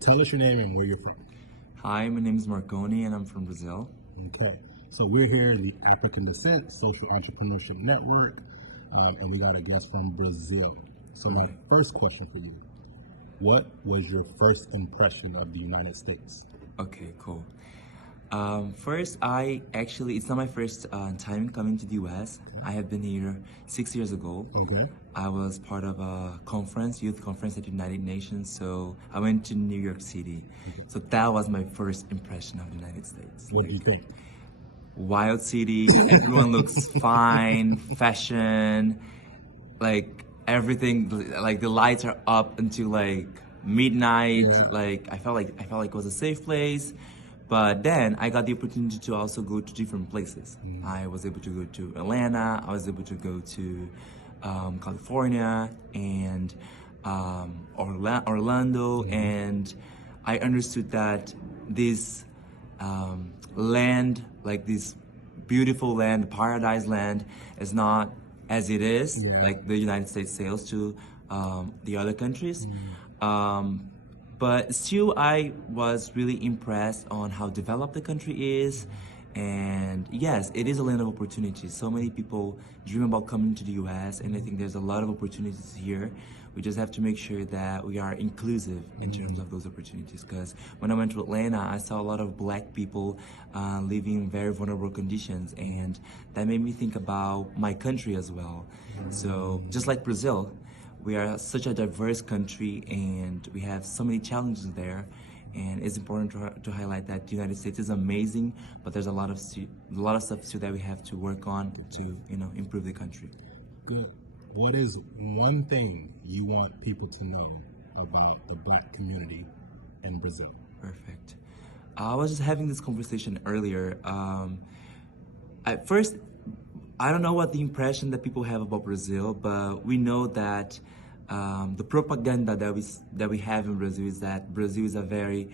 Tell us your name and where you're from. Hi, my name is Marcone and I'm from Brazil. Okay. So we're here in the African Descent Social Entrepreneurship Network, and we got a guest from Brazil. So my first question for you, what was your first impression of the United States? Okay, cool. First, it's not my first time coming to the US. I have been here 6 years ago. Okay. I was part of a youth conference at the United Nations, so I went to New York City. So that was my first impression of the United States. What do you think? Wild city, everyone looks fine, fashion, like everything, like the lights are up until like midnight. Yeah. Like I felt like it was a safe place. But then I got the opportunity to also go to different places. I was able to go to Atlanta. I was able to go to California and Orlando, and I understood that this land, like this beautiful land, paradise land, is not as it is, like the United States sails to the other countries. But still, I was really impressed on how developed the country is. And yes, it is a land of opportunities. So many people dream about coming to the US, and I think there's a lot of opportunities here. We just have to make sure that we are inclusive in terms of those opportunities. Because when I went to Atlanta, I saw a lot of black people living in very vulnerable conditions, and that made me think about my country as well. So just like Brazil, we are such a diverse country and we have so many challenges there, and it's important to highlight that the United States is amazing, but there's a lot of stuff too that we have to work on to improve the country. Good. What is one thing you want people to know about the black community in Brazil? Perfect. I was just having this conversation earlier. At first, I don't know what the impression that people have about Brazil, but we know that the propaganda that we have in Brazil is that Brazil is a very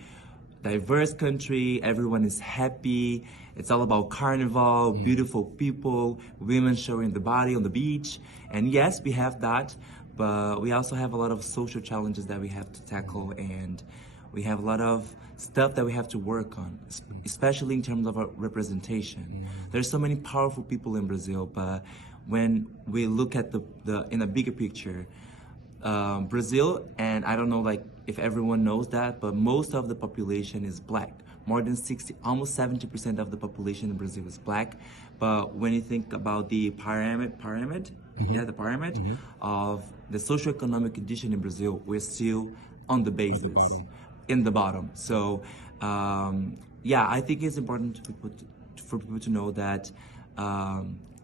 diverse country. Everyone is happy. It's all about carnival, beautiful people, women showing the body on the beach. And yes, we have that, but we also have a lot of social challenges that we have to tackle, and we have a lot of stuff that we have to work on, especially in terms of our representation. There's so many powerful people in Brazil, but when we look at the in a bigger picture, Brazil, and I don't know like if everyone knows that, but most of the population is black. More than 60, almost 70% of the population in Brazil is black. But when you think about the pyramid of the socioeconomic condition in Brazil, we're still on the basis, in the bottom. So I think it's important for people to know that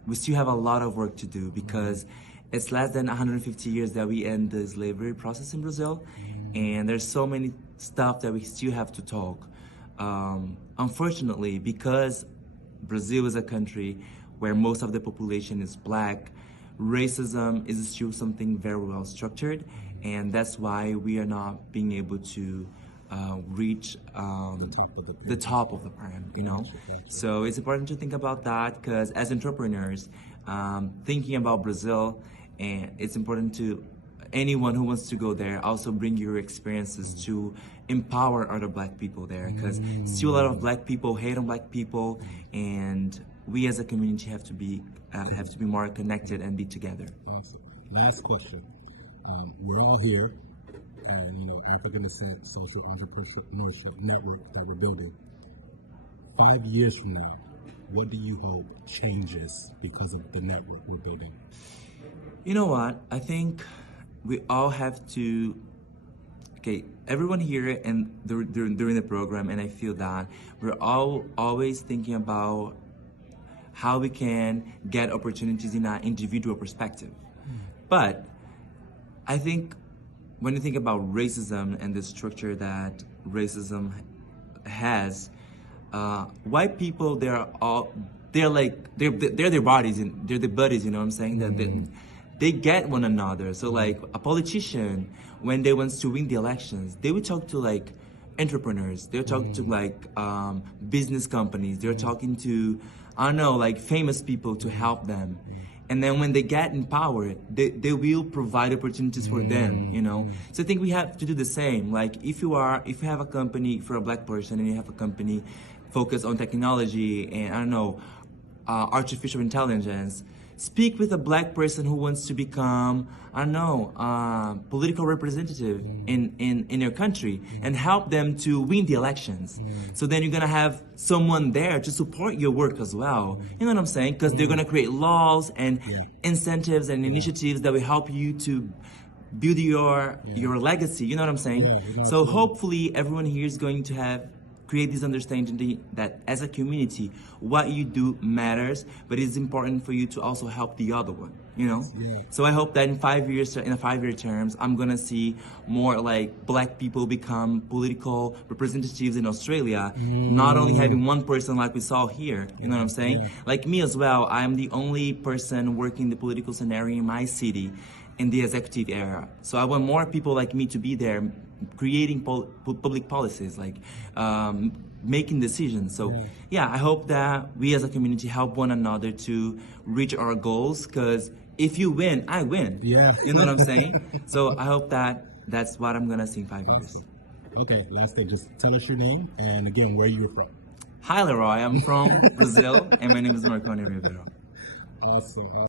we still have a lot of work to do, because it's less than 150 years that we end the slavery process in Brazil, and there's so many stuff that we still have to talk. Unfortunately, because Brazil is a country where most of the population is black, racism is still something very well structured, and that's why we are not being able to reach the top of the pyramid, So it's important to think about that, because as entrepreneurs, thinking about Brazil, and it's important to anyone who wants to go there, also bring your experiences to empower other black people there, because still a lot of black people hate on black people, and we as a community have to be more connected and be together. Awesome. Last question. We're all here, and African Descent Social Entrepreneurship Network that we're building. 5 years from now, what do you hope changes because of the network we're building? You know what? I think we all have to. Okay, everyone here and during the program, and I feel that we're all always thinking about how we can get opportunities in an individual perspective. But I think when you think about racism and the structure that racism has, white people, they're their bodies, and they're the buddies, you know what I'm saying? That they get one another. So like a politician, when they want to win the elections, they would talk to like entrepreneurs. They'll talk to like business companies. They're talking to, I don't know, like famous people to help them. and then when they get in power, they will provide opportunities for them, you know. So I think we have to do the same. Like if you have a company, if you're a black person and you have a company focused on technology and I don't know, artificial intelligence, speak with a black person who wants to become, I don't know, political representative in your country and help them to win the elections. So then you're gonna have someone there to support your work as well. You know what I'm saying? Because they're gonna create laws and incentives and initiatives that will help you to build your legacy. You know what I'm saying? So hopefully everyone here is going to create this understanding that as a community, what you do matters, but it's important for you to also help the other one, you know? So I hope that in 5 years, in a 5-year terms, I'm gonna see more like black people become political representatives in Australia, not only having one person like we saw here, you know what I'm saying? Like me as well, I'm the only person working the political scenario in my city in the executive era. So I want more people like me to be there, creating public policies, like making decisions. So yeah, I hope that we as a community help one another to reach our goals, because if you win, I win. Yeah. You know what I'm saying? So I hope that that's what I'm gonna see in 5 years. Okay, last thing, just tell us your name and again where you're from. Hi Leroy, I'm from Brazil and my name is Marcone Filho. Awesome.